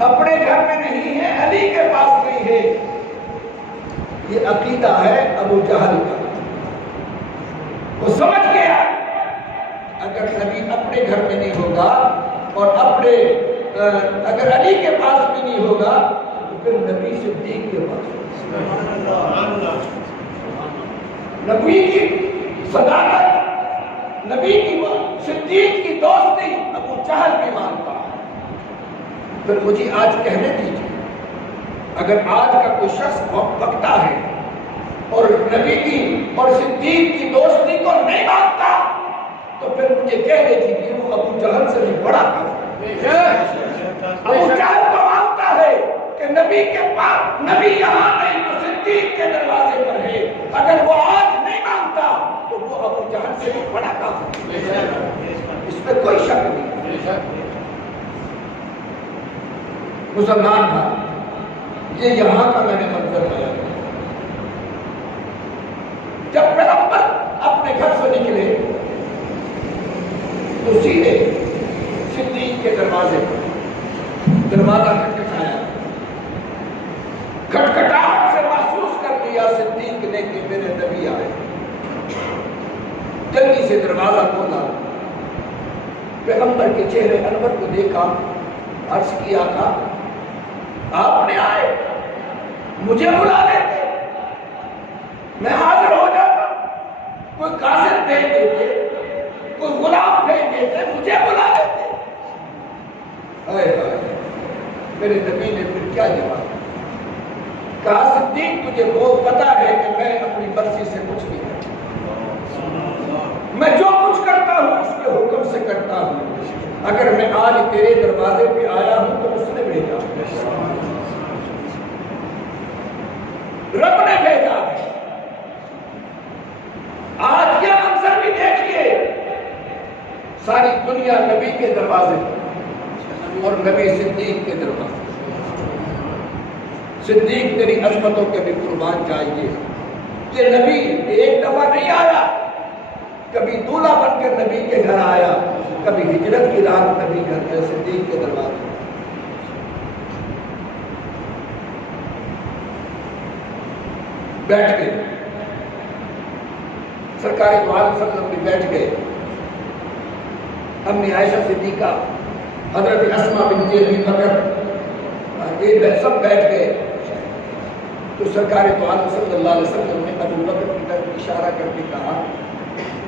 اپنے گھر میں نہیں ہے، علی کے پاس نہیں ہے. یہ عقیدہ ہے ابو جہل کا. وہ سمجھ گیا اگر نبی اپنے گھر میں نہیں ہوگا اور اگر علی کے پاس بھی نہیں ہوگا تو پھر نبی صدیق کے پاس ہوگا. نبی کی صداقت، نبی کی صدیق کی دوستی ابو جہل بھی مانتا. پھر مجھے آج کہنے دیجیے، اگر آج کا کوئی شخص بکتا ہے اور نبی کی اور صدیق کی دوستی کو نہیں مانتا تو پھر مجھے کہنے دیجیے وہ ابو جہل سے بھی بڑا کافر ہے. ابو جہل کو مانتا ہے کہ نبی کے پاس نبی یہاں نہیں تو صدیق کے دروازے پر ہے. اگر وہ آج نہیں مانتا تو وہ ابو جہل سے بھی بڑا کافر ہے. اس میں کوئی شک نہیں. مسلمان بھائی، یہ یہاں کا میں نے منظر لایا. جب پیغمبر اپنے گھر سے نکلے تو سیدھے صدیق کے دروازے پر دروازہ کھٹکھٹایا. کھٹکھٹاہٹ سے محسوس کر لیا صدیق نے کہ میرے نبی آئے. جلدی سے دروازہ کھولا. پیغمبر کے چہرے انور کو دیکھا، عرض کیا تھا آپ نے آئے، مجھے بلا لیتے، میں حاضر ہو جاتا. کوئی قاصد بھیج دیتے، کوئی غلام بھیج دیتے، مجھے بلا لیتے. میرے نبی نے پھر کیا جواب کہا؟ صدیق تجھے وہ پتا ہے کہ میں اپنی مرضی سے کچھ نہیں کرتا. میں جو کچھ کرتا ہوں اس کے حکم سے کرتا ہوں. اگر میں آج تیرے دروازے پہ آیا ہوں تو اس نے بھیجا، رب نے بھیجا ہے. آج کیا منظر بھی دیکھیے، ساری دنیا نبی کے دروازے اور نبی صدیق کے دروازے. صدیق تیری عظمتوں کے بھی قربان چاہیے. یہ نبی ایک دفعہ نہیں آیا، کبھی دولہا بن کر نبی کے گھر آیا، کبھی ہجرت کی رات نبی گھر میں صدیق کے دروازے. بیٹھ گئے، سرکار دو عالم صلی اللہ علیہ وسلم بھی بیٹھ گئے. امی عائشہ صدیقہ، حضرت اسماء بنت ابی بکر، یہ سب بیٹھ گئے. تو سرکار دو عالم صلی اللہ علیہ وسلم نے ابو بکر کی طرف اشارہ کر کے کہا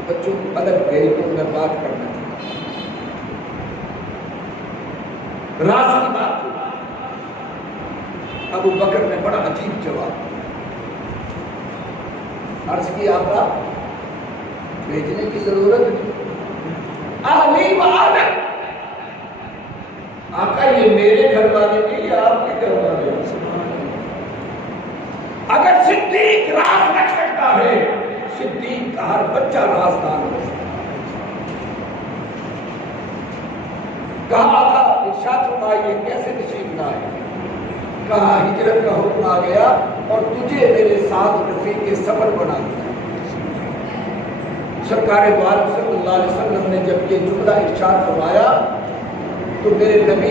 بچوں کو الگ بھیج دو، میں بات کرنا چاہتا ہوں. راز کی بات ہوئی. ابو بکر نے بڑا عجیب جواب دیا. عرض کی آقا بھیجنے کی ضرورت نہیں، اہلی و آلک. آقا یہ میرے گھر والے نہیں، یہ آپ کے گھر والے. اگر صدیق راز رکھ سکتا ہے، صدیق کا ہر بچہ رازدار ہو سکتا ہے. کہا آقا ارشاد فرمائیے کیسے تشریف لائے؟ کہا ہجرت کا حکم آ گیا اور تجھے میرے ساتھ رفیق سفر بنا دیا. سرکار دو عالم صلی اللہ علیہ وسلم نے جب یہ جملہ ارشاد فرمایا تو میرے نبی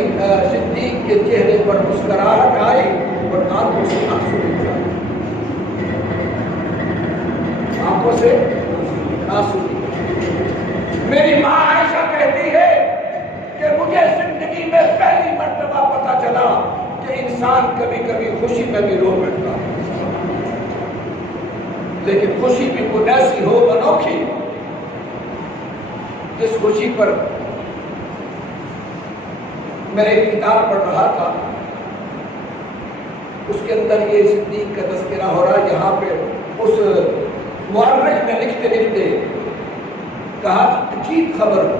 صدیق کے چہرے پر مسکراہٹ آئی اور آنکھوں سے آنسو نکل آئے. آنکھوں سے آنسو. میری ماں عائشہ کہتی ہے کہ مجھے زندگی میں پہلی مرتبہ پتا چلا کہ انسان کبھی کبھی خوشی میں بھی رو پڑتا ہے، لیکن خوشی بھی کوئی ایسی ہو انوکھی جس خوشی پر میں ایک کتاب پڑھ رہا تھا، اس کے اندر یہ صدیق کا تذکرہ ہو رہا. یہاں پہ اس مورخ نے لکھتے لکھتے کہا عجیب خبر ہو،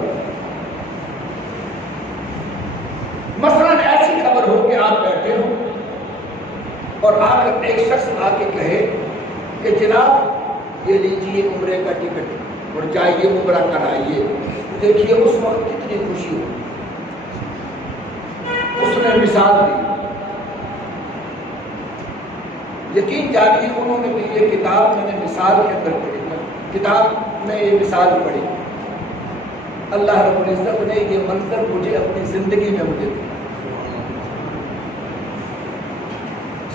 مثلاً ایسی خبر ہو کہ آپ بیٹھے ہو اور آ کر ایک شخص آ کے کہے کہ جناب یہ لیجیے عمرے کا ٹکٹ اور جائیے عمرہ کرائیے. دیکھیے اس وقت کتنی خوشی ہو. اس نے مثال دی. یقین جانیے انہوں نے بھی یہ کتاب میں نے مثال کے اندر پڑھی، کتاب میں یہ مثال پڑھی. اللہ رب العزت نے یہ منظر مجھے اپنی زندگی میں مجھے دیا.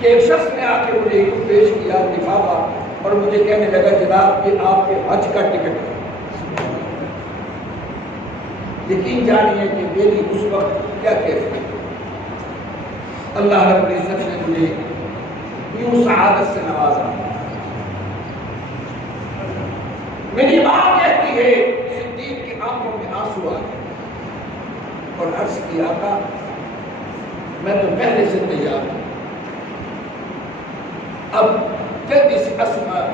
کہ ایک شخص نے آ کے مجھے پیش کیا لفافہ اور مجھے کہنے لگا جناب یہ آپ کے حج کا ٹکٹ ہے۔ یقین جانیے کہ میری اس وقت کیا کیفیت ہے۔ اللہ رب العزت نے مجھے یوں سعادت سے نوازا۔ میری ماں کہتی ہے صدیق کی آنکھوں میں آنسو آ گئے اور عرض کیا آقا میں تو پہلے سے تیار ہوں۔ اب جلدی سے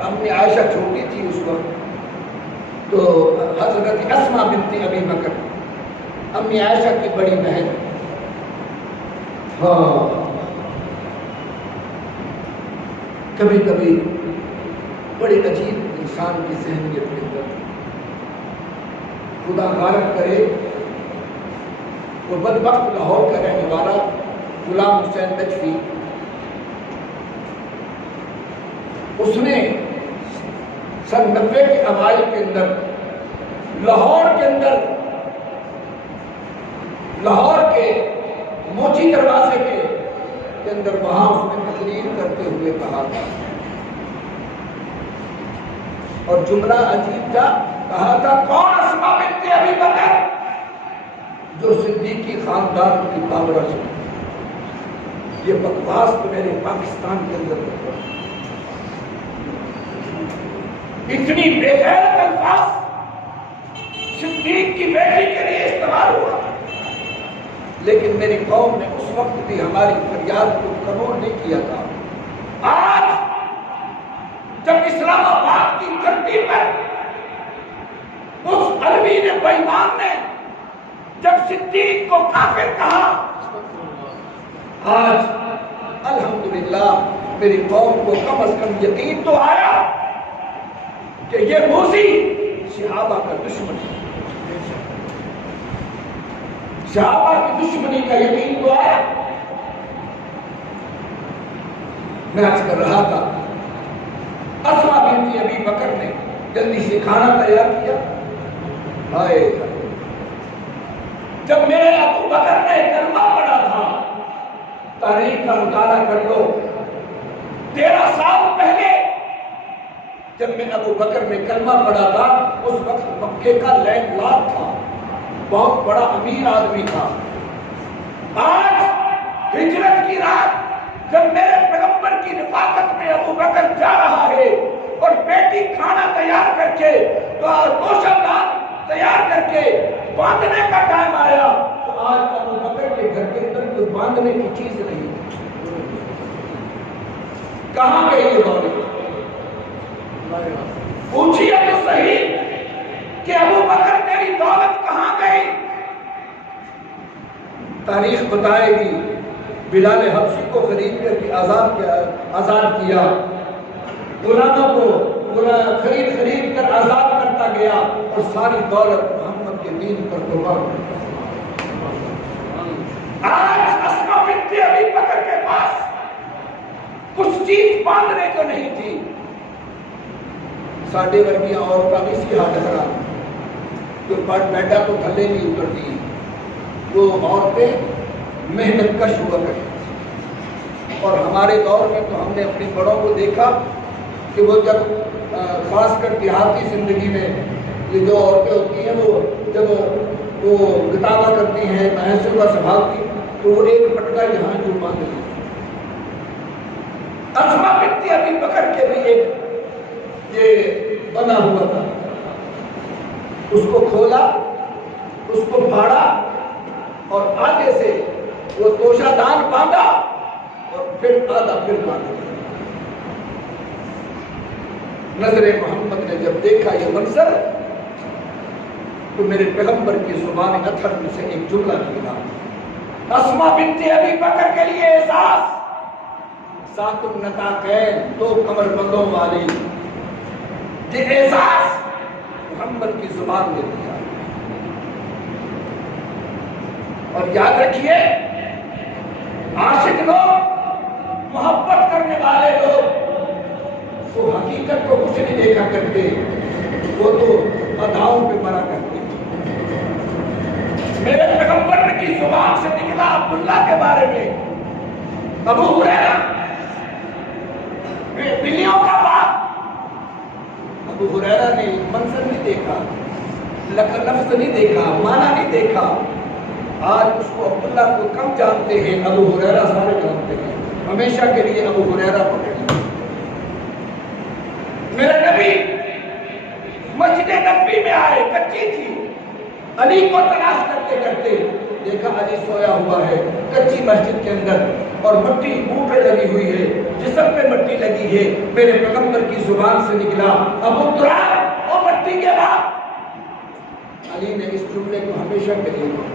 امی عائشہ چھوٹی تھی اس وقت، تو حضرت اسماء بنت ابی بکر امی عائشہ کی بڑی بہن، ہاں کبھی کبھی بڑی عجیب انسان کی ذہنیت کے اندر خدا غارت کرے، وہ بدبخت لاہور کا رہنے والا غلام حسین نجفی، اس نے سن 90 کے اوائل کے اندر لاہور کے موچی دروازے کے اندر وہاں اس نے تقریر کرتے ہوئے کہا تھا، اور جملہ عجیب تھا، کہا تھا کون اسماء بنت ابی بکر جو صدیقی خاندان کی پاورش ہے۔ یہ بکواس تو میرے پاکستان کے اندر ہوتا ہے، اتنی بے غیرت الفاظ صدیق کی بیٹی کے لیے استعمال ہوا، لیکن میری قوم نے اس وقت بھی ہماری فریاد کو قبول نہیں کیا تھا۔ آج جب اسلام آباد کی دھرتی پر اس عربی نے بے ایمان نے جب صدیق کو کافر کہا، آج الحمدللہ میری قوم کو کم از کم یقین تو آیا کہ یہ موذی صحابہ کا دشمن ہے، صحابہ کی دشمنی کا یقین تو آیا۔ میں عرض کر رہا تھا اسماء بنت ابی بکر نے جلدی سے کھانا تیار کیا، ہائے جب میرے ابو بکر نے کلمہ پڑھا تھا، تاریخ کا مطالعہ کر لو، 13 سال پہلے جب میں ابو بکر نے کلمہ پڑھا تھا اس وقت مکے کا لینڈ لاڈ تھا، بہت بڑا امیر آدمی تھا۔ آج ہجرت کی رات جب میرے پیغمبر کی رفاقت میں ابو بکر جا رہا ہے اور بیٹی کھانا تیار کر کے توشہ دان تیار کر کے باندھنے کا ٹائم آیا، تو آج ابو بکر کے گھر کے اندر کوئی باندھنے کی چیز نہیں، کہاں گئی یہ دولت؟ پوچھئے تو صحیح کہ ابو بکر تیری دولت کہاں گئی؟ تاریخ بتائے گی بلال حبشی کو خرید کر کے آزاد کیا، غلاموں کو خرید کر آزاد کرتا گیا، اور ساری دولت محمد کے دین پر قربان۔ آج اسماء بنت ابی بکر کے پاس کچھ چیز باندھنے کو نہیں تھی، ساڈے ورگیاں عورتاں بھی سی ہاتھ کرا جو بیٹا تو تھلے نہیں اترتی، وہ عورتیں محنت کش ہوا کرتی، اور ہمارے دور میں تو ہم نے اپنے بڑوں کو دیکھا کہ وہ جب خاص کر دیہاتی زندگی میں یہ جو عورتیں ہوتی ہیں وہ جب وہ گتاوا کرتی ہیں، بھینسوں کا سنبھالتی، تو وہ ایک پٹکا یہاں جو باندھ لی۔ اسماء بنت ابی بکر کے بھی ایک یہ بنا ہوا تھا، اس کو کھولا، اس کو پھاڑا اور آگے سے وہ توشہ دان باندھا اور پھر آدھا پھر باندھا۔ نظر محمد نے جب دیکھا یہ منظر تو میرے پیغمبر کی زبان اطہر میں سے ایک جملہ نکلا، اسماء بنت ابی بکر کے لیے احساس، سات النطاقین، دو کمر بندوں والی، یہ احساس محمد کی زبان میں دیا۔ اور یاد رکھیے عاشق لوگ، محبت کرنے والے لوگ وہ حقیقت کو کچھ نہیں دیکھا کرتے، وہ تو اداؤں پہ مرا کرتے۔ میرے پیغمبر کی زبان سے نکلا عبداللہ کے بارے میں، ابو ہریرہ بلیوں کا باپ۔ ابو ہریرہ نے منظر نہیں دیکھا، لفظ نہیں دیکھا، معنی نہیں دیکھا۔ آج اس کو عبداللہ کو کم جانتے ہیں، ابو ہریرہ سارے جانتے ہیں۔ ہمیشہ کے لیے ابو ہریرہ پکڑ لیا۔ میرے نبی مسجد نبوی میں آئے، کچی تھی، علی کو تلاش کرتے کرتے دیکھا علی سویا ہوا ہے کچی مسجد کے اندر، اور مٹی منہ پہ لگی ہوئی ہے، جسم پہ مٹی لگی ہے۔ میرے پیغمبر کی زبان سے نکلا ابو تراب اور مٹی کے بعد۔ علی نے اس جملے کو ہمیشہ کے لیے کہا۔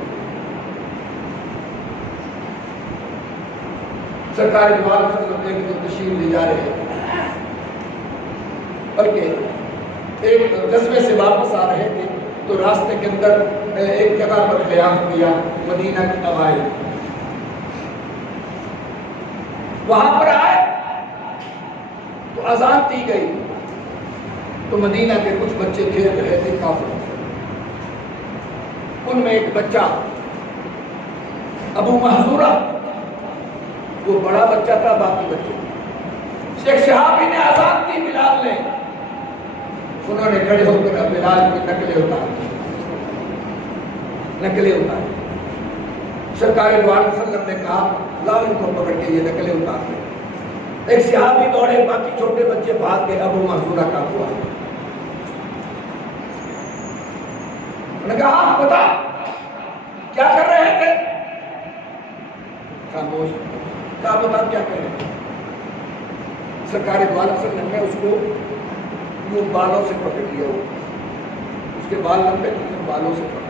سرکار دو عالم صلی اللہ علیہ وسلم کے تشریف لے جا رہے ہیں، بلکہ ایک غزوے سے واپس آ رہے تھے تو راستے کے اندر ایک جگہ پر قیام کیا، مدینہ کے اوائل۔ وہاں پر آئے تو اذان دی گئی تو مدینہ کے کچھ بچے کھیل رہے تھے کافر، ان میں ایک بچہ ابو محذورہ، وہ بڑا بچہ تھا، باقی بچے شیخ شہابی نے اذان دی بلال نے، انہوں نے کھڑے ہو کر بلال کی نقلیں اتاری۔ سرکار دو عالم صلی اللہ علیہ وسلم نے کہا لاؤ ان کو پکڑ کے یہ نقلیں اتار دیں۔ ایک صحابی دوڑے، باقی چھوٹے بچے بھاگ گئے، ابو محذورہ کا ہوا۔ انہوں نے کہا آپ بتا کیا کر رہے تھے؟ خاموش، کہا بتا کیا کر رہے تھے؟ سرکار دو عالم صلی اللہ علیہ وسلم نے اس کو یہ بالوں سے پکڑ لیا، اس کے بال لمبے تھے، بالوں سے پکڑ لیا۔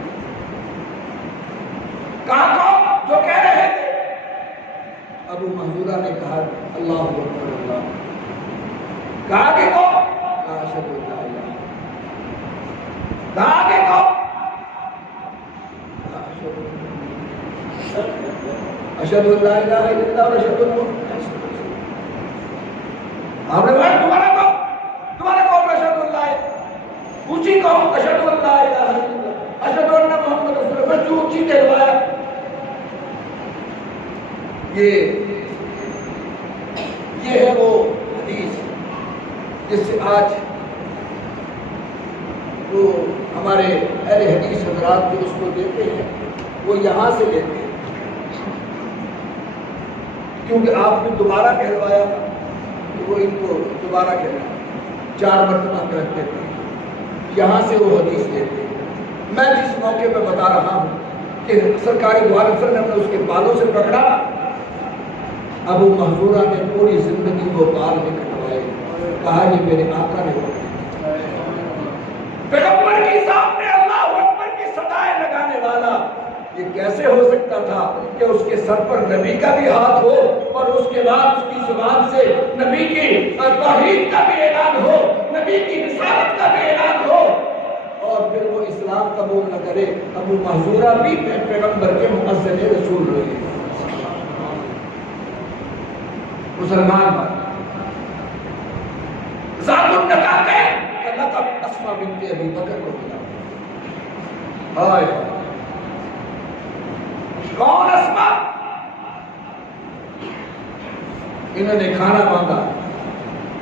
کہا کو جو کہہ رہے تھے؟ ابو محذورہ نے کہا اللہ اکبر اللہ۔ کہا کہ کو اشہد ان لا الہ الا اللہ۔ کہا کہ کو اشہد ان لا الہ الا اللہ اور اشہد ان آپ نے بھائی تمہارا قوم اشہد ان لا اونچی قوم اشہد ان لا الہ الا اللہ اشہد ان محمد رسول اللہ، جو اونچی کہلوایا۔ یہ ہے وہ حدیث جس سے آج وہ ہمارے اہل حدیث حضرات جو اس کو دیتے ہیں وہ یہاں سے لیتے ہیں، کیونکہ آپ نے دوبارہ کہلوایا تو وہ ان کو دوبارہ کہلوایا، 4 مرتبہ کہتے تھے، یہاں سے وہ حدیث لیتے ہیں۔ میں جس موقع پہ بتا رہا ہوں کہ سرکار دو عالم صلی اللہ علیہ وسلم نے اس کے بالوں سے پکڑا، ابو محذورہ نے پوری زندگی وہ بال میں کٹوائے، کہا یہ میرے آقا نے پکڑے۔ پیغمبر کے سامنے اللہ اکبر کی صدائیں لگانے والا یہ کیسے ہو سکتا تھا کہ اس کے سر پر نبی کا بھی ہاتھ ہو اور اس کے بعد اس کی زبان سے نبی کی توحید کا بھی اعلان ہو، نبی کی رسالت کا بھی اعلان ہو، اور پھر وہ اسلام قبول نہ کرے۔ ابو محذورہ بھی پیغمبر کے مؤذن رسول ہوئے، مسلمان ذات النطاقین کا لقب اسماء بنت ابی بکر کو ملا۔ ہائے کون اسماء؟ انہوں نے کھانا مانگا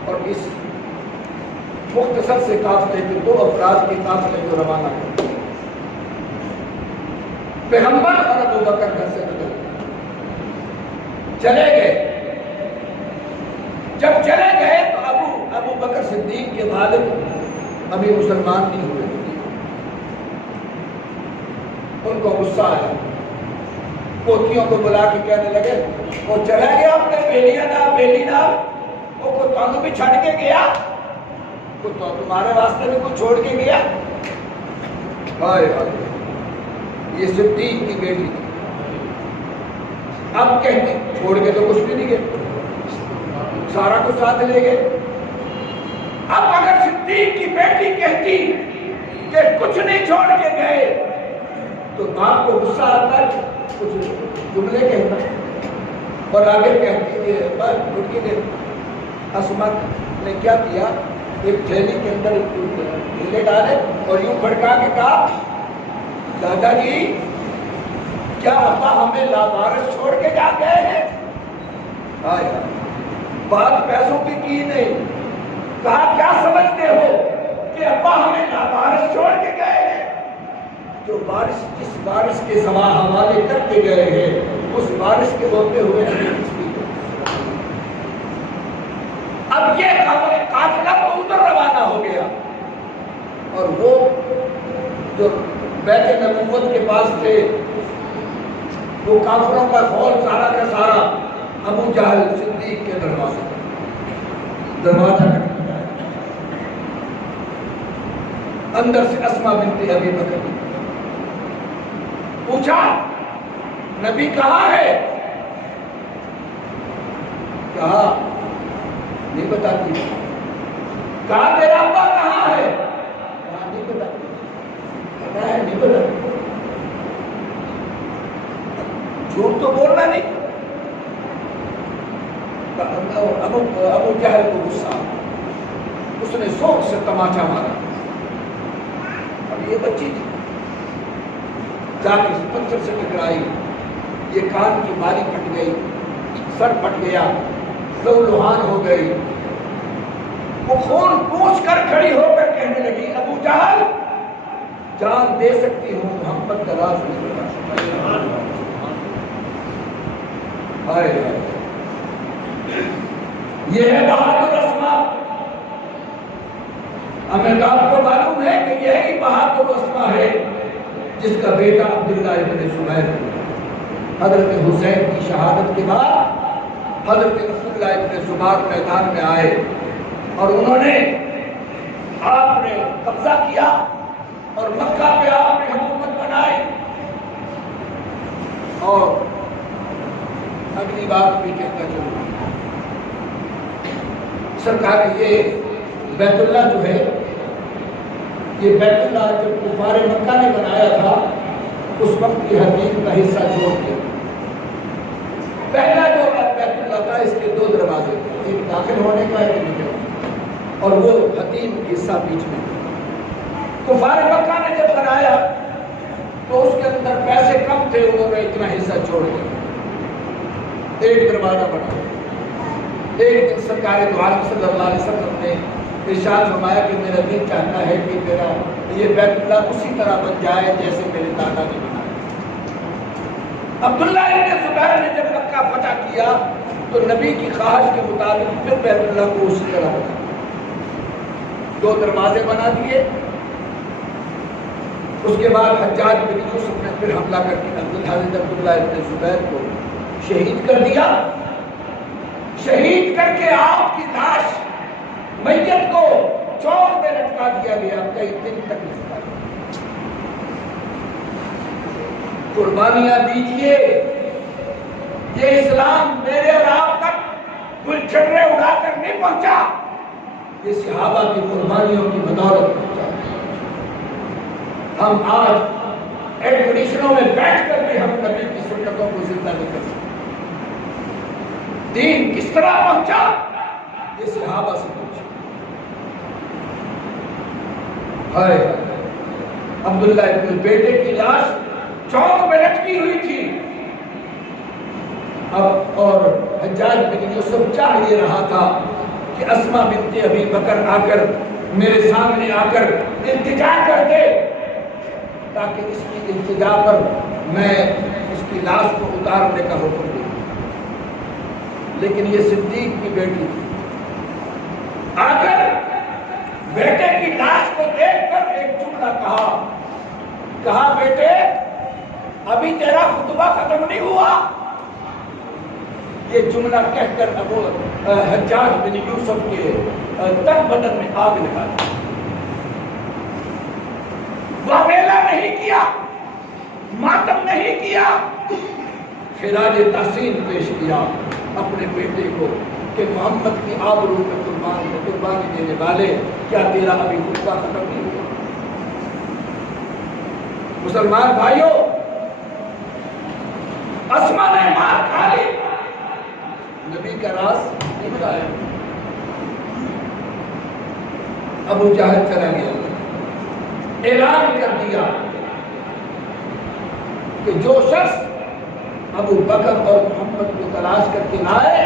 اور اس مختصر سے قافلے کے 2 افراد کے قافلے کو روانہ کیا۔ پیغمبر اور ابو بکر گھر سے نکل چلے گئے۔ جب چلے گئے تو ابو بکر صدیق کے والد ابھی مسلمان نہیں ہوئے، ان کو غصہ آیا، پوتیوں کو بلا کے کہنے لگے وہ چلا گیا اپنے بیلی نہ وہ کو تانوں بھی چھڑ کے گیا، وہ تو تمہارے راستے میں کچھ چھوڑ کے گیا۔ یہ صدیق کی بیٹی تھی، اب کہتے چھوڑ کے تو کچھ بھی نہیں گئے، سارا کچھ ساتھ لے گئے۔ اب اگر صدیق کی بیٹی کہتی کہ کچھ نہیں چھوڑ کے گئے تو باپ کو غصہ آتا ہے، کچھ جملے کہتا اور آگے کہتی ہے بس چھٹکی دے۔ اسماء نے کیا کیا، ایک تھیلی کے اندر ڈھیلے ڈالے اور یوں بھڑکا کے کہا دادا جی کیا ابا ہمیں لاوارث چھوڑ کے جا گئے ہیں؟ بات پیسوں کی نہیں، کہا کیا سمجھتے ہو کہ ابا ہمیں لاوارث چھوڑ کے گئے ہیں؟ جو وارث جس وارث کے سوا حوالے کر کے گئے ہیں اس وارث کے ہوتے ہوئے ہمیں کس کی؟ اب یہ قافلہ تو ادھر روانہ ہو گیا، اور وہ جو بیت نبوت کے پاس تھے وہ کافروں کا خول سارا کا سارا ابو جہل صدیق کے دروازہ کھٹکھٹایا، اندر سے اسماء بنت ابی بکر پوچھا نبی کہاں ہے؟ کہا نہیں بتاتی۔ کہا تیرا ابا کہاں ہے؟ کہا نہیں بتاتی۔ کہتا ہے نہیں بتاتی، جھوٹ تو بولنا نہیں۔ ابو جہل کو غصہ، اس نے زور سے تماچا مارا۔ اب یہ بچی تھی، جا کے اس پتھر سے ٹکرائی، یہ کان کی بالی پھٹ گئی، سر پھٹ گیا، لو لوہان ہو گئی۔ وہ خون پوچھ کر کھڑی ہو کر کہنے لگی ابو جہل جان دے سکتی ہوں، محمد کا راز نہیں بتا سکتا۔ یہ ہے بہادر اسماء۔ ہمیں آپ کو معلوم ہے کہ یہی بہادر اسماء ہے جس کا بیٹا عبداللہ ابن زبیر، حضرت حسین کی شہادت کے بعد حضرت عبداللہ ابن زبیر میدان میں آئے اور انہوں نے آپ نے قبضہ کیا اور مکہ پہ آپ نے حکومت بنائی۔ اور اگلی بات بھی کہتا چلوں، سرکار یہ بیت اللہ جو ہے، یہ بیت اللہ جب کفار مکہ نے بنایا تھا اس وقت یہ حتیم کا حصہ چھوڑ دیا۔ پہلا جو بیت اللہ تھا اس کے 2 دروازے تھے، ایک داخل ہونے کا ایک نکلنے، اور وہ حتیم حصہ بیچ میں۔ کفار مکہ نے جب بنایا تو اس کے اندر پیسے کم تھے، انہوں نے اتنا حصہ چھوڑ دیا، ایک دروازہ بنا۔ ایک دن سرکار دو عالم صلی اللہ علیہ وسلم نے ارشاد فرمایا کہ میرا دل چاہتا ہے کہ میرا یہ بیت اللہ اسی طرح بن جائے جیسے میرے دادا نے بنایا۔ عبداللہ ابن زبیر نے جب مکہ فتح کیا تو نبی کی خواہش کے مطابق پھر بیت اللہ کو اسی طرح بنا، 2 دروازے بنا دیے۔ اس کے بعد حجاج بن یوسف نے پھر حملہ کر کے حضرت عبداللہ ابن زبیر کو شہید کر دیا۔ شہید کر کے آپ کی لاش میت کو چوک میں لٹکا دیا گیا، کئی دن تک لٹکا دیا۔ قربانیاں دیجیے، یہ اسلام میرے اور آپ تک گلچھڑے اڑا کر نہیں پہنچا، یہ صحابہ کی قربانیوں کی بدولت پہنچا۔ ہم آج ایڈمنیشنوں میں بیٹھ کر کے ہم نبی کی سنتوں کو زندہ نہیں کر سکتے۔ دین کس طرح پہنچا؟ یہ صحابہ سے پہنچا۔ عبداللہ ابن بیٹے کی لاش چوک میں لٹکی ہوئی تھی، اب اور حجاج بن یوسف چاہ یہ رہا تھا کہ اسماء بنت ابی بکر آ کر میرے سامنے آ کر التجا کر دے تاکہ اس کی التجا پر میں اس کی لاش کو اتارنے کا حکم دوں، لیکن یہ صدیق کی بیٹی تھی۔ آ کر بیٹے کی لاش کو دیکھ کر ایک جملہ کہا بیٹے ابھی تیرا خطبہ ختم نہیں ہوا۔ یہ جملہ کہہ کر ابو حجاج بن یوسف کے تن بدن میں آگ لگا دی، واویلا نہیں کیا، ماتم نہیں کیا، خراج تحسین پیش کیا اپنے بیٹے کو کہ محمد کی آبرو میں قربانی دینے والے، کیا تیرا ابھی خطبہ ختم نہیں ہوا؟ مسلمان بھائیوں، اسماء نے مار کھا لی، نبی کا راز نہیں بتایا۔ ابو جہل چلا گیا، اعلان کر دیا کہ جو شخص ابو بکر اور محمد کو تلاش کر کے لائے،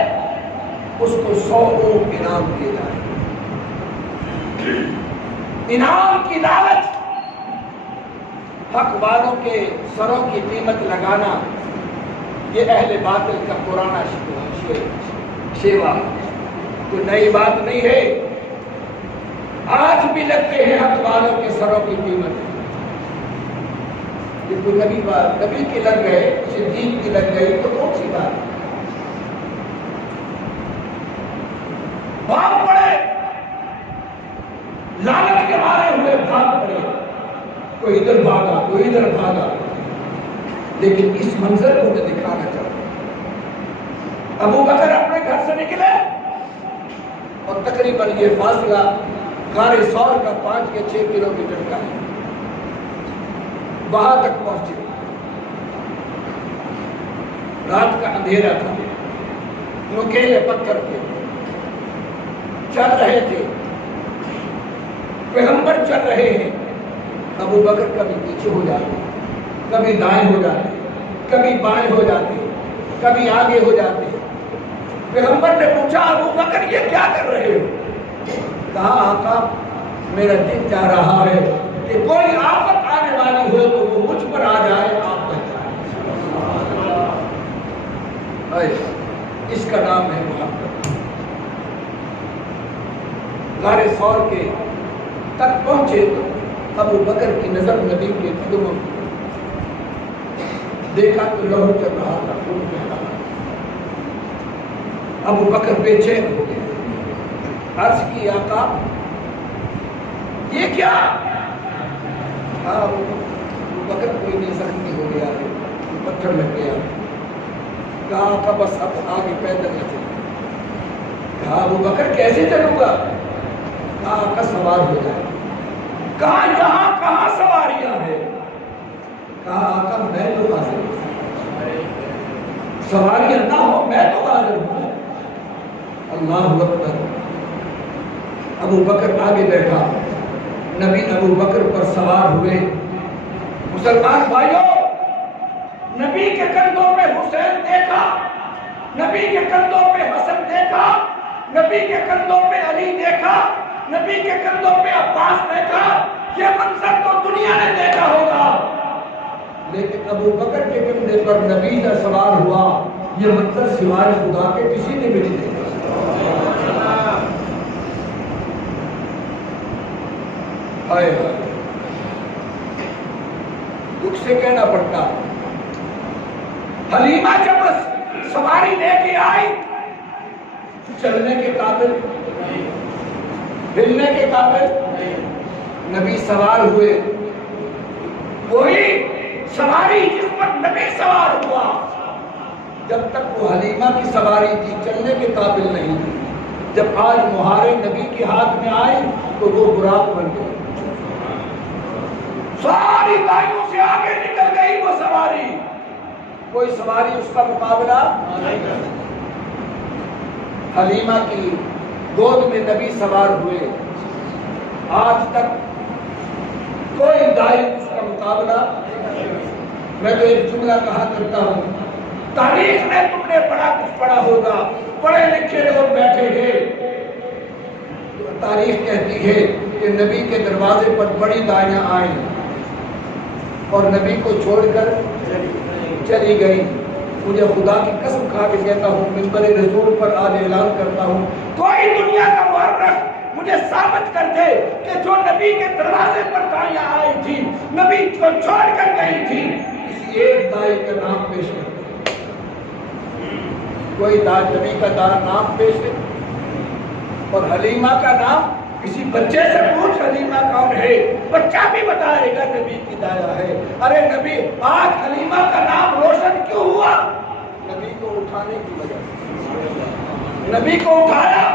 اس کو 100 اونٹ انعام دیے جائے۔ انعام کی لالچ، حق والوں کے سروں کی قیمت لگانا، یہ اہل باطل کا پرانا شیوا، کوئی نئی بات نہیں ہے۔ آج بھی لگتے ہیں حق والوں کے سروں کی قیمت۔ یہ کوئی نبی کی لگ گئے، صدیق کی لگ گئی تو کون سی بات؟ بھاگ پڑے، لعنت کے مارے ہوئے بھاگ پڑے، کوئی ادھر بھاگا کوئی ادھر بھاگا، لیکن اس منظر کو میں دکھانا چاہتا ہوں۔ ابو بکر اپنے گھر سے نکلے اور تقریباً یہ فاصلہ غار ثور کا 5 یا 6 کلومیٹر کا ہے، وہاں تک پہنچے۔ رات کا اندھیرا تھا، نکیلے پتھر تھے، چل رہے تھے، پیغمبر چل رہے ہیں۔ ابو بکر کبھی پیچھے ہو جاتے، کبھی دائیں ہو جاتے، کبھی بائیں ہو جاتے، کبھی آگے ہو جاتے۔ پیغمبر نے پوچھا ابو بکر یہ کیا کر رہے ہو؟ کہا آقا میرا دل چاہ رہا ہے کہ کوئی آفت آنے والی ہو تو وہ مجھ پر آ جائے، آپ بچ جائیں۔ اس کا نام ہے محبت۔ غار ثور کے تک پہنچے تو ابو بکر کی نظر نبی کے قدموں دیکھا تو لہو چل رہا تھا، خون بہہ رہا تھا۔ ابو بکر بے چین ہو گئے، عرض کی آقا یہ کیا؟ ابو بکر کوئی نہیں، زخمی ہو گیا ہے، پتھر لگ گیا۔ کہا آقا بس اب آگے پیدل نہ چلے۔ کہا ابو بکر کیسے چلوں گا؟ کہا آقا سوار ہو جائے۔ کہا یہاں کہاں سواریاں ہیں؟ کہا آقا میں تو حاضر ہوں، سواریاں نہ ہو میں تو حاضر ہوں۔ اللہ اکبر۔ ابو بکر آگے بیٹھا، نبی ابو بکر پر سوار ہوئے۔ مسلمان بھائیوں، نبی کے کندھوں پہ حسین دیکھا، نبی کے کندھوں پہ حسن دیکھا، نبی کے کندھوں پہ علی دیکھا، نبی کے کندھوں پہ عباس دیکھا۔ یہ منظر تو دنیا نے دیکھا ہوگا، لیکن ابو بکر کے کندھے پر نبی کا سوار ہوا، یہ منظر سوائے خدا کے کسی نے بھی نہیں دیکھا۔ دکھ سے کہنا پڑتا، حلیمہ جب سواری لے کے آئی، چلنے کے قابل، ہلنے کے قابل، نبی سوار ہوئے، وہی سواری جس پر نبی سوار ہوا، جب تک وہ حلیمہ کی سواری تھی چلنے کے قابل نہیں تھی۔ جب آج مہارے نبی کے ہاتھ میں آئی تو وہ براق بن گئی، ساری دائیوں سے آگے نکل گئی وہ سواری، کوئی سواری اس کا مقابلہ نہیں کرتی۔ حلیمہ کی گود میں نبی سوار ہوئے، آج تک کوئی دائی اس کا مقابلہ نہیں۔ میں تو ایک جملہ کہا کرتا ہوں، تاریخ میں تم نے بڑا کچھ پڑھا ہوگا، پڑھے لکھے لوگ بیٹھے ہیں، تاریخ کہتی ہے کہ نبی کے دروازے پر بڑی دائیاں آئیں اور نبی کو چھوڑ کر چلی گئی۔ مجھے خدا کی قسم کھا کے کہتا ہوں، منبر رسول پر آج اعلان کرتا ہوں، کوئی دنیا کا مورخ مجھے ثابت کر دے کہ جو نبی کے دروازے پر دائیاں آئی تھی، نبی کو چھوڑ کر گئی تھی، کسی ایک دائی کا نام پیش کر دے، کوئی نبی کا نام پیش ہے۔ اور حلیمہ کا نام کسی بچے سے پوچھ حلیمہ کون ہے، بچہ بھی بتائے گا نبی کی دایا ہے۔ ارے نبی، آج حلیمہ کا نام روشن کیوں ہوا؟ نبی کو اٹھانے کی وجہ سے، نبی کو اٹھایا،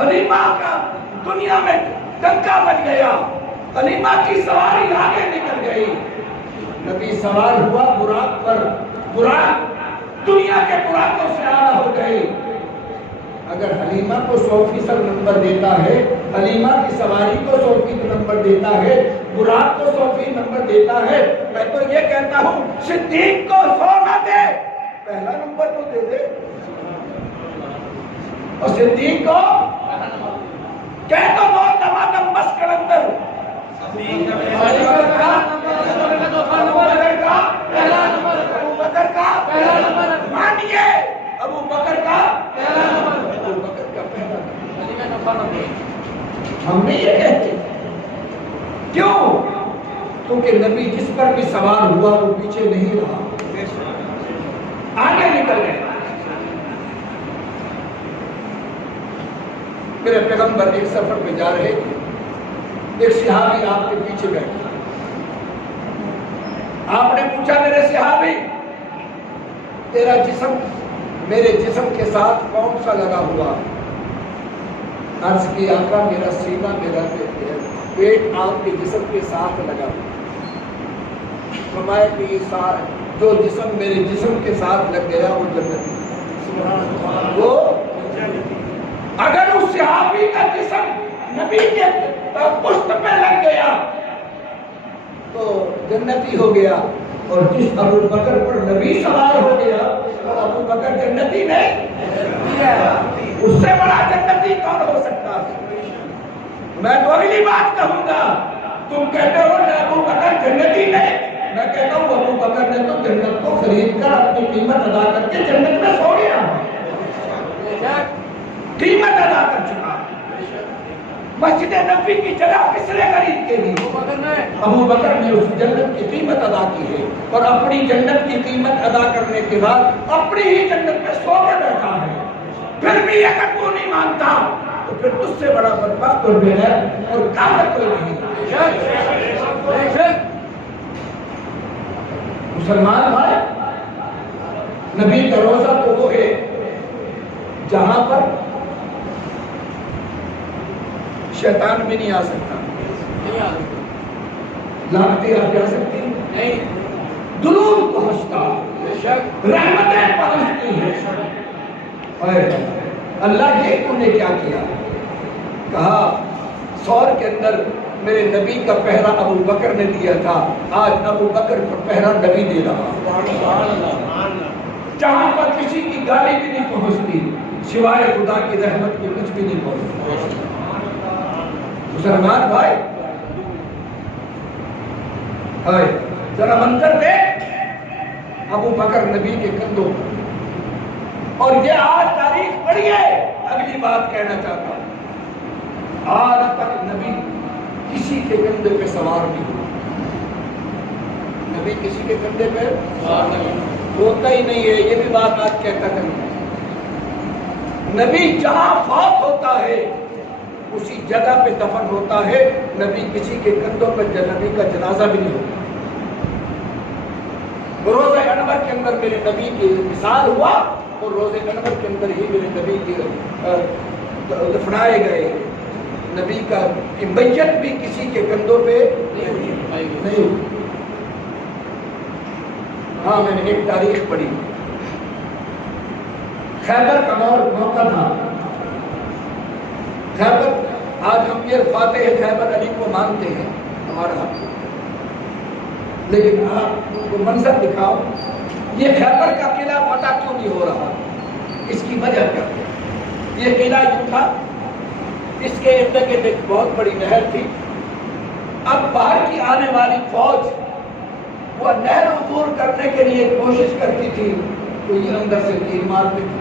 حلیمہ کا دنیا میں ڈنکا بج گیا، حلیمہ کی سواری آگے نکل گئی، نبی سوار ہوا براق پر، براق دنیا کے براقوں سے آلہ ہو گئی۔ اگر حلیمہ کو 100% نمبر دیتا ہے، حلیمہ کی سواری کو 100% نمبر دیتا ہے، براق کو 100% نمبر دیتا ہے، میں تو یہ کہتا ہوں صدیق کو 100 نہ دے، پہلا نمبر تو دے دے. اور صدیق کو کہہ تو دو تمام بس کے اندر مانیے ابو بکر کا پہلا نمبر. ہم بھی یہ کہتے کیوں؟ کیونکہ نبی جس پر بھی سوار ہوا وہ پیچھے نہیں رہا, آگے نکل گئے. میرے پیغمبر ایک سفر پہ جا رہے تھے, ایک صحابی آپ کے پیچھے بیٹھا. آپ نے پوچھا میرے صحابی تیرا جسم میرے جسم کے ساتھ کون سا لگا ہوا؟ عرض کی آقا میرا سینہ میرا پیٹ آپ کے جسم کے ساتھ لگا ہوا. فرمایا کہ یہ جو جسم میرے جسم کے ساتھ لگ گیا وہ جنتی. وہ اگر اس صحابی کا جسم نبی کے پشت پہ لگ گیا تو جنتی ہو گیا, اور جس ابو بکر پر نبی سوار ہو گیا تو ابو بکر جنتی نہیں. اس سے بڑا جنتی کون ہو سکتا ہے؟ میں تو اگلی بات کہوں گا. تم کہتے ہو ابو بکر جنتی نہیں, میں کہتا ہوں ابو بکر نے تو جنت کو خرید کر اپنی قیمت ادا کر کے جنت میں سو گیا, قیمت ادا کر چکا. مسجد نبوی کی جگہ کس نے خرید کے لی؟ ابو بکر نے اس جنت کی قیمت ادا کی ہے, اور اپنی جنت کی قیمت ادا کرنے کے بعد اپنی ہی جنت میں سو کے بیٹھا ہے. پھر بھی اگر تو نہیں مانتا تو پھر اس سے بڑا بدبخت اور بے غیرت اور کافر کوئی نہیں. مسلمان بھائی, نبی کا روزہ تو وہ ہے جہاں پر شیطان بھی نہیں آ سکتا, لعنتیں آ جا سکتی نہیں, درود پہنچتا, رحمتیں پہنچتی ہیں. اللہ یہ تو نے کیا کیا؟ کہا سور کے اندر میرے نبی کا پہرا ابو بکر نے دیا تھا, آج ابو بکر کا پہرا نبی دے رہا. جہاں پر کسی کی گالی بھی نہیں پہنچتی سوائے خدا کی رحمت کے کچھ بھی نہیں پہنچتی. مسلمان بھائی ذرا منظر دیکھ ابو بکر نبی کے کندھوں پر, اور یہ آج تاریخ پڑھی ہے. اگلی بات کہنا چاہتا ہوں, آج تک نبی کسی کے کندھے پہ سوار نہیں ہوا. نبی کسی کے کندھے پہ ہوتا ہی نہیں ہے. یہ بھی بات آج کہتا کرنا. نبی جہاں فوت ہوتا ہے اسی جگہ پہ دفن ہوتا ہے. نبی کسی کے کندھوں پہ نبی کا جنازہ بھی نہیں ہوتا. روزہ انور کے اندر میرے نبی کی مثال ہوا, اور روزہ انور کے اندر ہی میرے نبی کے دفنائے گئے. نبی کا میت بھی کسی کے کندھوں پہ نہیں ہوئی. ہاں میں نے ایک تاریخ پڑھی, خیبر کا موقع تھا. خیبر آج ہم یہ فاتح خیبر علی کو مانتے ہیں ہمارا, لیکن آپ کو منظر دکھاؤ یہ خیبر کا قلعہ فتح کیوں نہیں ہو رہا؟ اس کی وجہ کیا ہے؟ یہ قلعہ یوں تھا, اس کے ارد گرد ایک بہت بڑی نہر تھی. اب باہر کی آنے والی فوج وہ نہر عبور کرنے کے لیے کوشش کرتی تھی تو یہ اندر سے تیر مارتے تھے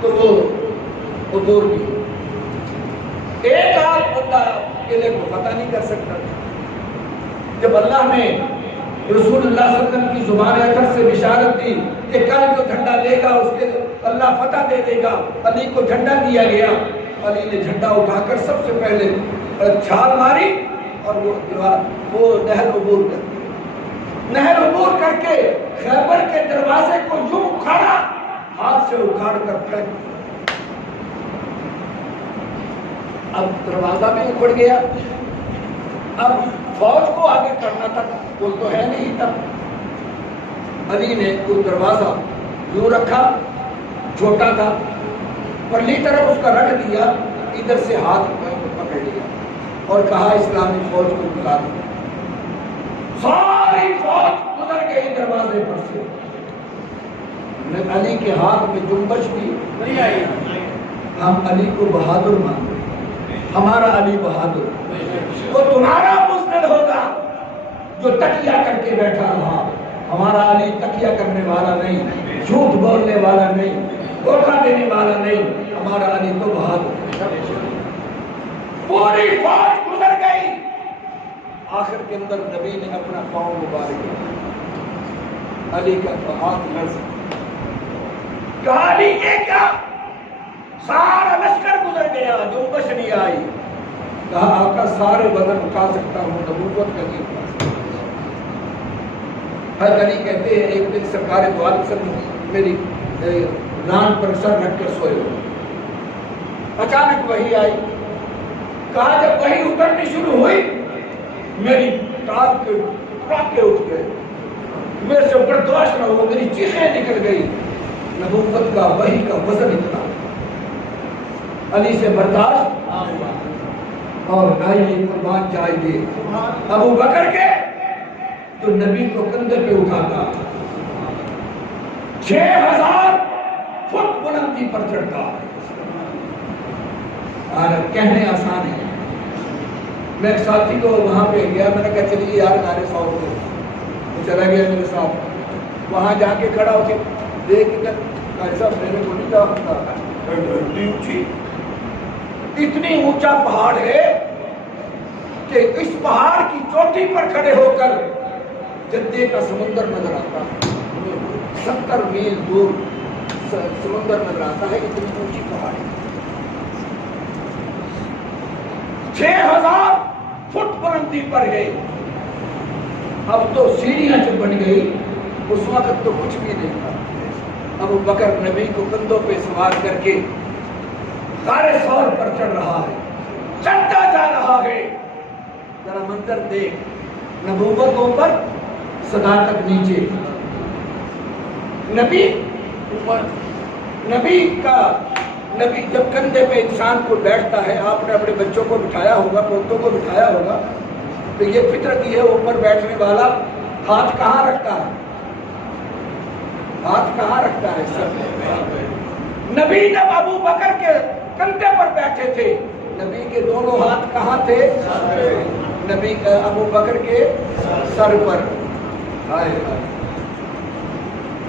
تو وہ عبور بھی. ایک آدھ بندہ قلعے کو فتح نہیں کر سکتا. جب اللہ نے رسول اللہ صلی اللہ علیہ وسلم کی زبان اطہر سے بشارت دی کہ کل جو جھنڈا لے گا اس کے اللہ فتح دے دے گا, علی کو جھنڈا دیا گیا. علی نے جھنڈا اٹھا کر سب سے پہلے چھال ماری اور وہ نہر عبور کر دی. نہر عبور کر کے خیبر کے دروازے کو یوں اکھاڑا, ہاتھ سے اکھاڑ کر پھینک. اب دروازہ بھی اکھڑ گیا. اب فوج کو آگے کرنا تھا, وہ تو ہے نہیں تھا. علی نے وہ دروازہ یوں رکھا, چھوٹا تھا, پرلی طرف اس کا رکھ دیا, ادھر سے ہاتھ پکڑ لیا اور کہا اسلامی فوج کو بلا دو. ساری فوج گزر گئی دروازے پر سے. علی کے ہاتھ میں جنبش بھی نہیں آئی. ہم علی کو بہادر مانتے ہیں. ہمارا علی بہادر. وہ تمہارا مسند ہوگا جو تکیہ کر کے بیٹھا رہا. ہمارا علی تکیہ کرنے والا نہیں, جھوٹ بولنے والا نہیں, دھوکہ دینے والا نہیں. ہمارا علی تو بہادر. پوری فوج گزر گئی, آخر کے اندر نبی نے اپنا پاؤں مبارک کیا, علی کا ہاتھ لرز کہا علی یہ کیا, سارا لشکر گزر گیا, جنبش نہیں آئی. کہا آقا سارے وزن اٹھا سکتا ہوں, نبوت کا نہیں اٹھا سکتا. حضرت علی کہتے ہیں ایک دن سرکار دو عالم صلی میری ران پر سر رکھ کر سوئے ہوئے, اچانک وحی آئی. کہا جب وحی اترنی شروع ہوئی میری ٹانگ کے ٹراکے اٹھ گئے, میرے سے برداشت نہ ہوا, میری چیخیں نکل گئی. نبوت کا وحی کا وزن اتنا, علی سے برداشت. اور آئیے قربان جائیے ابو بکر کے جو نبی کو کندھے پہ اٹھاتا, 6000 فٹ بلندی پر چڑھتا. کہنے آسان ہے. میں ایک ساتھی کو وہاں پہ گیا, میں نے کہا چلیے یار نعرے ساؤ کو, چلا گیا میرے ساتھ. وہاں جا کے کھڑا ہو کے دیکھ کر ایسا میرے کو نہیں جانتا, اتنی اونچا پہاڑ ہے کہ اس پہاڑ کی چوٹی پر کھڑے ہو کر جدے کا سمندر نظر آتا ہے. 70 میل دور سمندر نظر آتا ہے, اتنی اونچی پہاڑ ہے. 6000 فٹ بلندی پر ہے. اب تو سیڑھیاں جو بن گئی, اس وقت تو کچھ بھی نہیں تھا. ابو بکر نبی کو کندھوں پہ سوار کر کے غار ثور پر چڑھ رہا ہے, چڑھتا جا رہا ہے. ذرا منظر دیکھ, نبوت اوپر, صداقت نیچے. نبی جب کندھے پہ انسان کو بیٹھتا ہے, آپ نے اپنے بچوں کو بٹھایا ہوگا, پوتوں کو بٹھایا ہوگا, تو یہ فطرت ہی ہے اوپر بیٹھنے والا ہاتھ کہاں رکھتا ہے, ہاتھ کہاں رکھتا ہے سر پہ. نبی جب ابو بکر کے کندھے پر بیٹھے تھے, نبی کے دونوں ہاتھ کہاں تھے, نبی ابو بکر کے سر پر.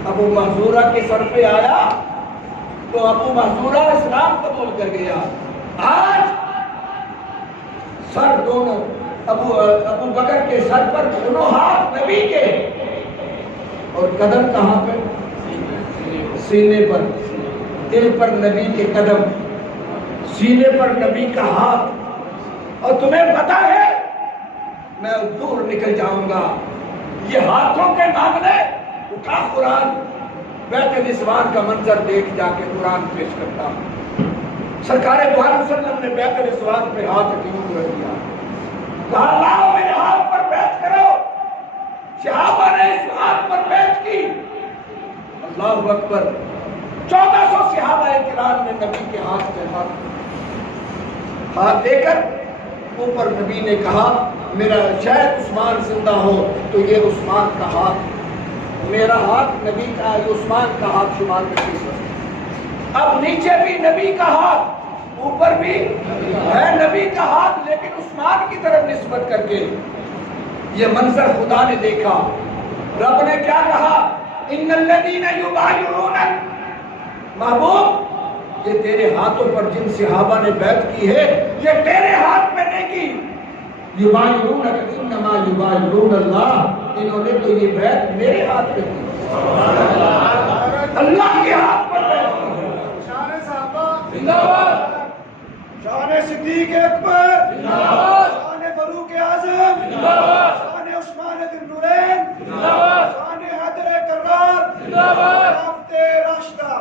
ابو محذورہ کے سر پہ آیا تو ابو محذورہ اسلام قبول کر گیا. آج سر دونوں ابو بکر کے سر پر, دونوں ہاتھ نبی کے, اور قدم کہاں پہ, سینے پر. دل پر نبی کے قدم, سینے پر نبی کا ہاتھ. اور تمہیں پتا ہے میں دور نکل جاؤں گا, یہ ہاتھوں کے معاملے اٹھا قرآن, بیت نسوان کا منظر دیکھ جا کے قرآن پیش کرتا ہوں. سرکار دو عالم صلی اللہ علیہ وسلم نے بیت نسوان پہ ہاتھ کیوں رکھ دیا, کہا لاؤ میرے ہاتھ پر بیعت کرو. صحابہ نے اس ہاتھ پر بیعت کی. اللہ اکبر. 1400 صحابہ کرام نے نبی کے ہاتھ پہ ہاتھ دے کر اوپر نبی نے کہا میرا شاید عثمان زندہ ہو تو یہ عثمان کا ہاتھ, میرا ہاتھ نبی کا, یہ عثمان کا ہاتھ شمار میں کیسا. اب نیچے بھی نبی کا ہاتھ, اوپر بھی ہے نبی کا ہاتھ, لیکن عثمان کی طرف نسبت کر کے. یہ منظر خدا نے دیکھا. رب نے کیا کہا, ان الذین یبایعونک, محبوب یہ تیرے ہاتھوں پر جن صحابہ نے بیعت کی ہے یہ تیرے ہاتھ میں نہیں کی. یبایعونک انما یبایعون اللہ, انہوں نے تو یہ بیعت میرے ہاتھ میں کی, اللہ کے ہاتھ پر بیعت کی. شان صحابہ زندہ باد, شان صدیق اکبر زندہ باد, شان فاروق اعظم زندہ باد, شان عثمان ذی النورین زندہ باد, شان حیدر کرار زندہ باد, رافت راشدہ.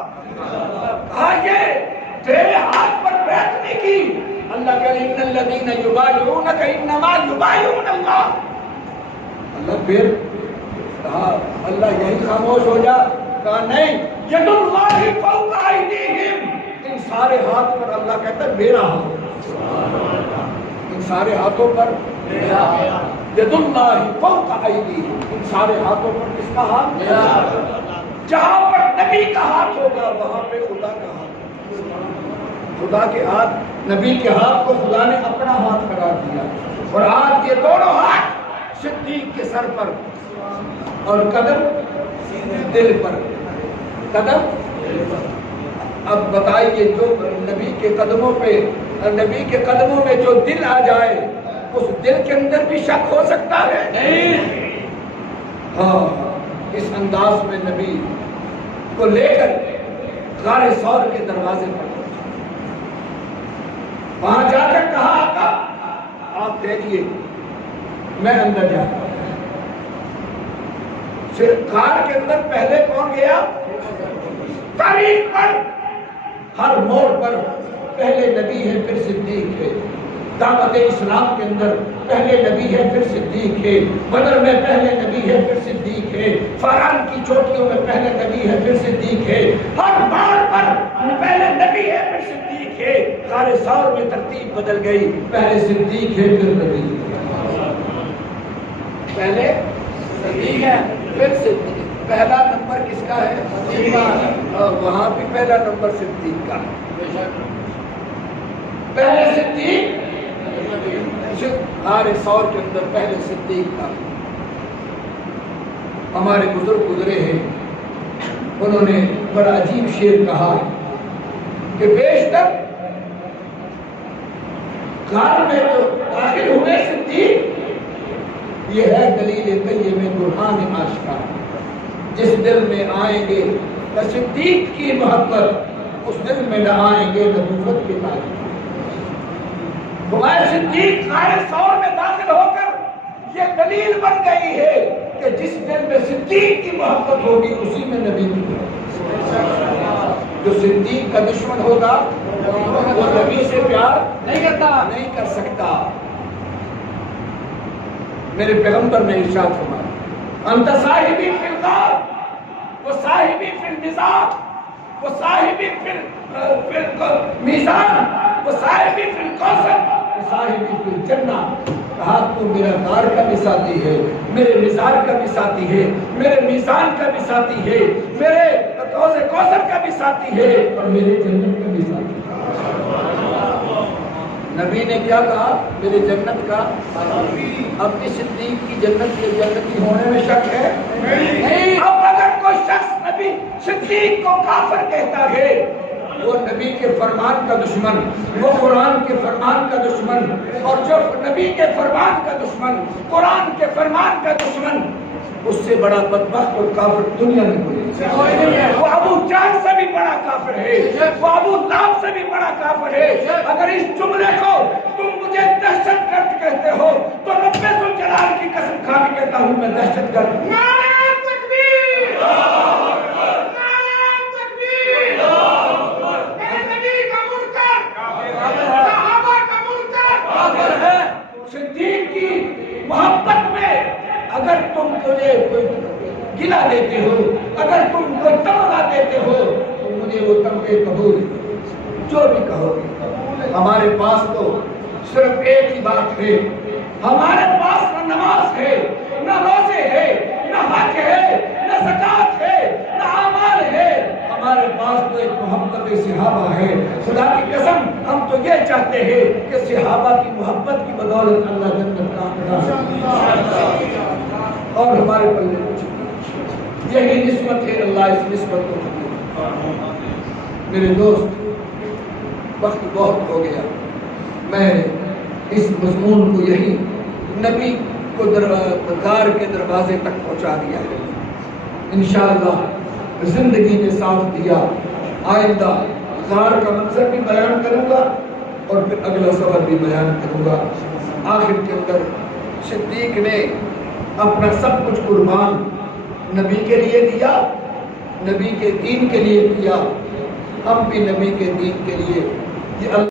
آگے تیرے ہاتھ پر بیعت نہیں کی. اللہ کہے ان الذین یبایعونک انما یبایعون اللہ. اللہ پھر کہا اللہ یہی خاموش ہو جا, کہا نہیں, ید اللہ فوق ایدیہم, ان سارے ہاتھ پر اللہ کہتا ہے میرا ہاتھ, ان سارے ہاتھوں پر ید اللہ فوق ایدیہم, ان سارے ہاتھوں پر کس کا ہاتھ, جہاں پر نبی کا ہاتھ ہوگا وہاں پہ خدا کا ہاتھ، خدا کے ہاتھ، نبی کے ہاتھ کو خدا نے اپنا ہاتھ قرار دیا، اور آج یہ دونوں ہاتھ صدیق کے سر پر اور قدم دل پر، قدم دل پر۔ اب بتائیے جو نبی کے قدموں پہ، نبی کے قدموں میں جو دل آ جائے اس دل کے اندر بھی شک ہو سکتا ہے؟ نہیں۔ ہاں، اس انداز میں نبی کو لے کر غار ثور کے دروازے پر وہاں جا کر کہا آقا آپ بھیجیے میں اندر جاتا ہوں۔ صرف غار کے اندر پہلے کون گیا؟ طریق پر ہر موڑ پر پہلے نبی ہے پھر صدیق ہے، دعوت اسلام کے اندر پہلے نبی ہے پھر صدیق ہے، بدر میں پہلے نبی ہے پھر صدیق ہے، فاران کی چوٹیوں میں پہلے نبی ہے پھر صدیق ہے، ہر موڑ پر پہلے نبی ہے پھر صدیق ہے۔ غار ثور میں ترتیب بدل گئی، پہلے صدیق ہے پھر نبی، پہلے صدیق ہے پھر صدیق۔ پہلا نمبر کس کا ہے؟ وہاں بھی پہلا نمبر صدیق کا، پہلے صدیق، غار ثور کے اندر پہلے صدیق کا۔ ہمارے بزرگ گزرے ہیں، انہوں نے بڑا عجیب شعر کہا کہ بیشتر غار میں جو داخل ہوئے صدیق، یہ ہے دلیل طیب برہان آشکار، جس دل میں آئیں گے صدیق کی محبت، اس دل میں نہ آئیں گے نبوت کے تاج۔ ہمارے صدیق غار ثور میں داخل ہو کر یہ دلیل بن گئی ہے کہ جس دل میں صدیق کی محبت ہوگی اسی میں نبی کی محبت۔ جو صدیق کا دشمن ہوگا وہ نبی سے پیار نہیں کر سکتا۔ میرے پیغمبر نے ارشاد فرمایا انت صاحبی فی الغار و صاحبی فی المزاح و صاحبی فی المیزان و صاحبی فی الکوثر و صاحبی فی الجنہ۔ کہا تو میرا غار کا بھی ساتھی ہے، میرے مزار کا بھی ساتھی ہے، میرے میزان کا بھی ساتھی ہے، میرے حوض کوثر کا بھی ساتھی ہے، اور میرے جنت کا بھی ساتھی ہے۔ نبی نے کیا کہا؟ میرے جنت کا ساتھی۔ اب بھی صدیق کی جنت کے جنتی ہونے میں شک ہے؟ نہیں۔ اب اگر کوئی شخص نبی صدیق کو کافر کہتا ہے، وہ نبی کے فرمان کا دشمن، وہ قرآن کے فرمان کا دشمن، اور جو نبی کے فرمان کا دشمن، قرآن کے فرمان کا دشمن، اس سے بڑا بدبخت اور کافر دنیا میں کوئی نہیں ہے۔ وہ ابو جہل سے بھی بڑا کافر ہے، وہ ابو لہب سے بھی بڑا کافر ہے۔ اگر اس جملے کو تم مجھے دہشت گرد کہتے ہو تو رب ذوالجلال کی قسم کھا کے کہتا ہوں میں دہشت گرد ہوں۔ نعرہ تکبیر! نعرہ تکبیر! میرے نبی کا منکر، صحابہ کا منکر کافر ہے۔ صدیق کی محبت میں اگر تم مجھے کوئی گلا دیتے ہو، اگر تم کوئی تمغہ دیتے ہو تو مجھے وہ تمغے قبول، جو بھی کہو گے۔ ہمارے پاس تو صرف ایک ہی بات ہے، ہمارے پاس نہ نماز ہے، نہ روزے ہے، نہ حج ہے، نہ زکوٰۃ ہے، نہ اعمال ہے، ہمارے پاس تو ایک محبت صحابہ ہے۔ خدا کی قسم ہم تو یہ چاہتے ہیں کہ صحابہ کی محبت کی بدولت اللہ جنت کا اور ہمارے پلے کچھ، یہی نسبت ہے، اللہ اس نسبت کو قبول۔ میرے دوست، وقت بہت ہو گیا، میں اس مضمون کو یہی نبی کو غار کے دروازے تک پہنچا دیا ہے۔ انشاءاللہ زندگی نے ساتھ دیا، آئندہ غار کا منظر بھی بیان کروں گا اور پھر اگلا سبق بھی بیان کروں گا۔ آخر کے اندر صدیق نے اپنا سب کچھ قربان نبی کے لیے دیا، نبی کے دین کے لیے کیا۔ ہم بھی نبی کے دین کے لیے یہ